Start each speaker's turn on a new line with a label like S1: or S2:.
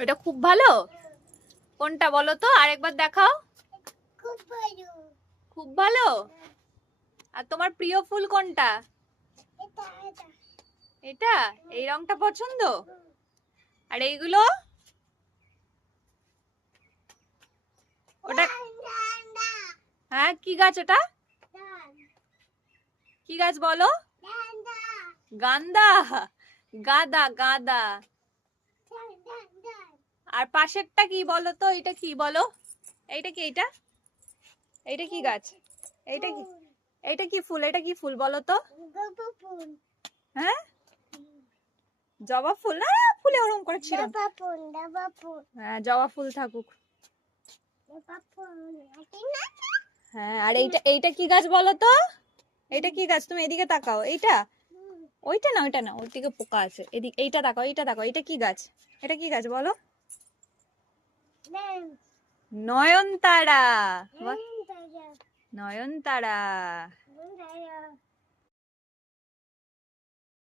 S1: এটা খুব ভালো? কোনটা বলো তো? আরেকবার দেখাও।
S2: খুব ভালো।
S1: খুব ভালো? আর তোমার প্রিয় ফুল কোনটা?
S2: এটা
S1: এই রংটা পছন্দ? আর এইগুলো? ওটা হ্যাঁ কি গাছ ওটা? কি গাছ বলো? গান্দা গাদা গাদা। আর পাশেরটা কি বলো তো এটা কি বলো? এইটা কি এইটা? এইটা কি গাছ? এইটা কি? এইটা কি ফুল? এটা কি ফুল বলো তো হ্যাঁ? জবা ফুল? না ফুলে ওরম করে ছিল হ্যাঁ জবা ফুল থাকুক। হ্যাঁ আর এইটা এইটা কি গাছ বলো তো এইটা কি গাছ? তুমি এদিকে তাকাও। এইটা? ওইটা না ওইটা না, ওর দিকে পোকা আছে। এদিকে, এইটা তাকাও এইটা তাকাও। এটা কি গাছ? এটা কি গাছ বলো? নয়নতারা নয়নতারা।